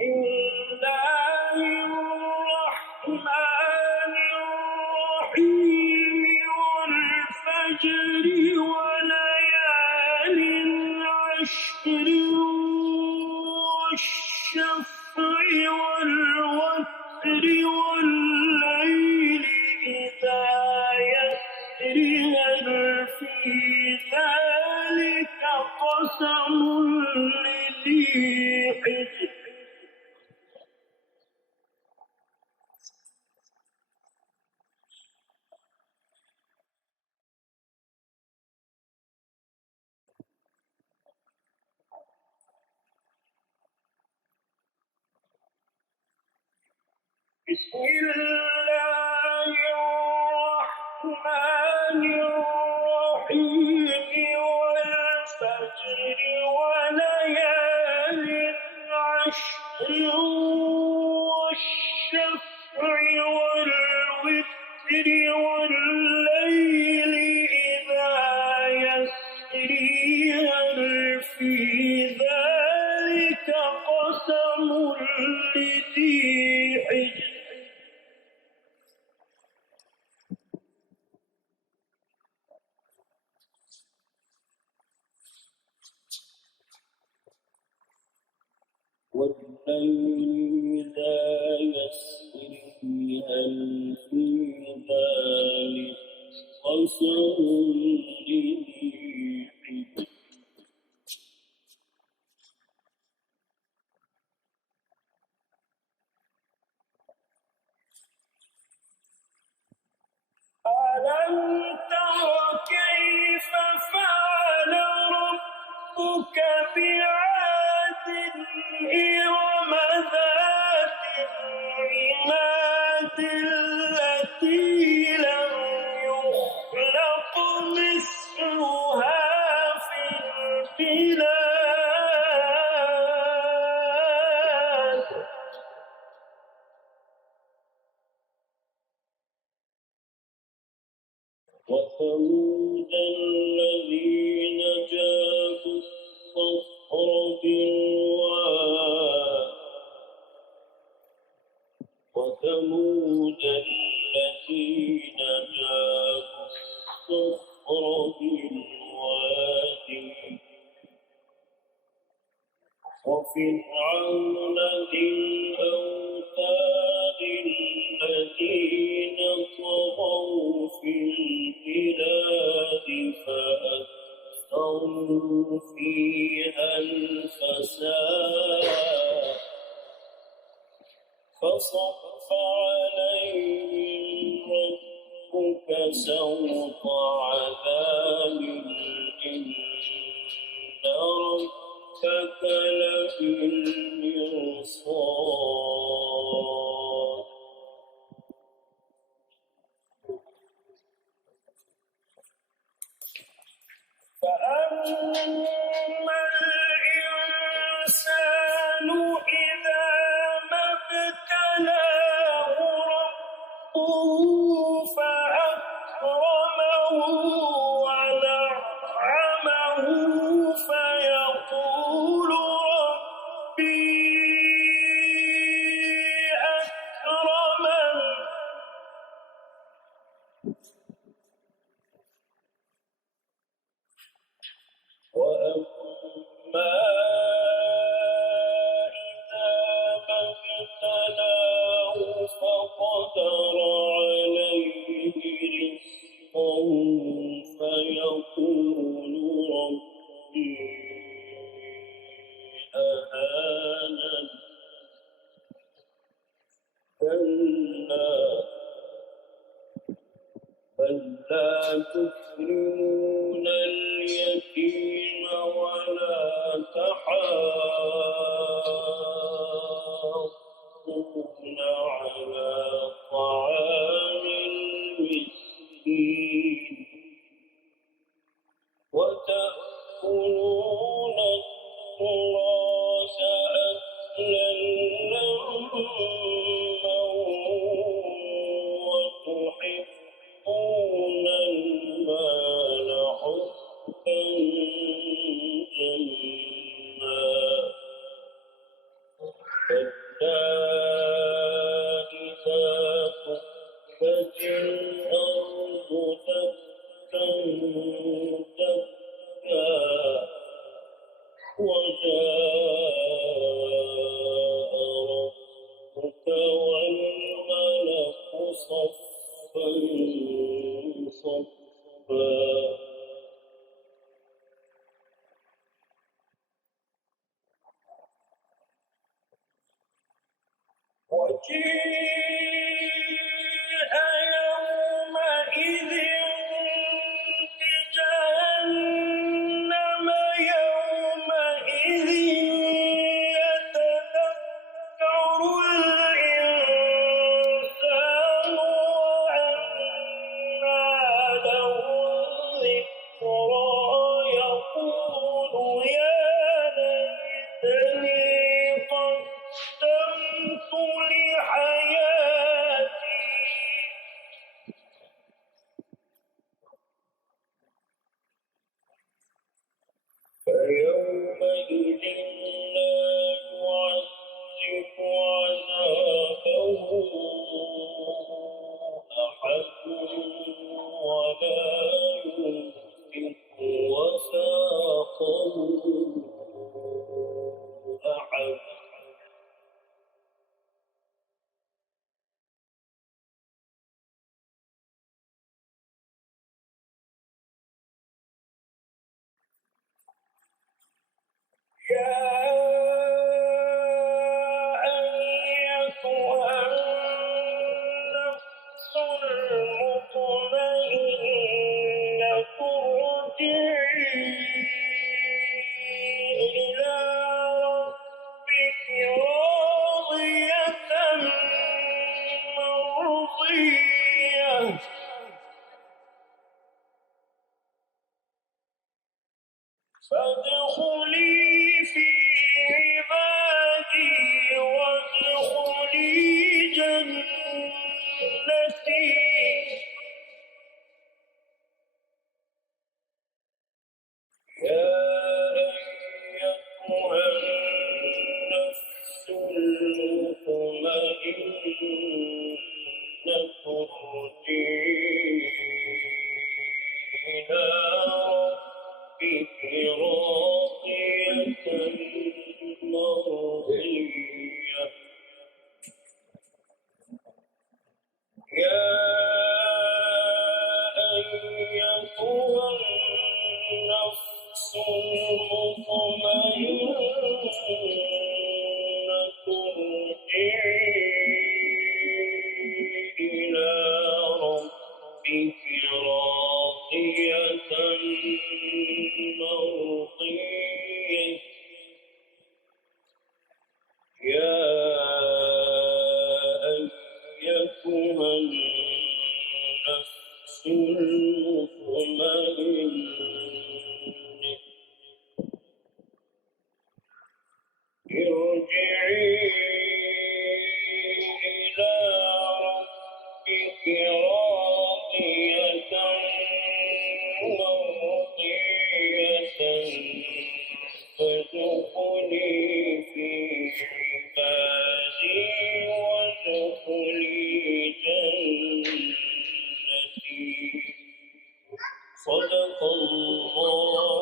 الله الرحمن الرحيم والفجر وليال عشر والشفع والوتر والليل إذا يسر هل في ذلك قسم لذي حجر بسم الله الرحمن الرحيم والفجر وليال عشر والشفع والوتر والليل إذا يسري هل في ذلك قسم لذي حجر والليل إذا يسري هل في ذلك قسم لذي حجر ألم تر كيف فعل ربك بعاد إرم ذات العماد التي لم يخلق مثلها في البلاد وثمود الذين جابوا الصخر بالواد وثمود الذين جابوا الصخر بالواد وفرعون ذي الأوتاد الذين طغوا في البلاد فأكثروا فيها الفساد فصف عليهم ربك سوط عذاب إن ربك لبالمرصاد فأما الإنسان إذا ما ابتلاه ربه فأكرمه ونعمه فيقول ربي أكرمن وأما إذا ما ابتلاه فقدر عليه رزقه فيقول ربي أهانن كلا بل لا تكرمون اليتيم ولا تحاضون على طعام المسكين وتأكلون التراث أكلا لما وتحبون المال حبا جما صفا وجيء يومئذ بجهنم يومئذ يتذكر الإنسان وأنى له الذكرى يقول يا ليتني قدمت لحياتي فيومئذ لا يعذب عذابه أحد ولا يوثق وثاقه أحد يا أيتها النفس المطمئنة ارجعي إلى ربك راضية مرضية فادخلي في عبادي وادخلي جنتي يا أيتها النفس المطمئنة ارجعي إلى ربك راضية مرضية يا أيتها النفس المطمئنة ارجعي إلى ربك راضية مرضية يا أيتها النفس المطمئنة ارجعي إلى ربك راضية مرضية فادخلي في عبادي وادخلي جنتي صدق الله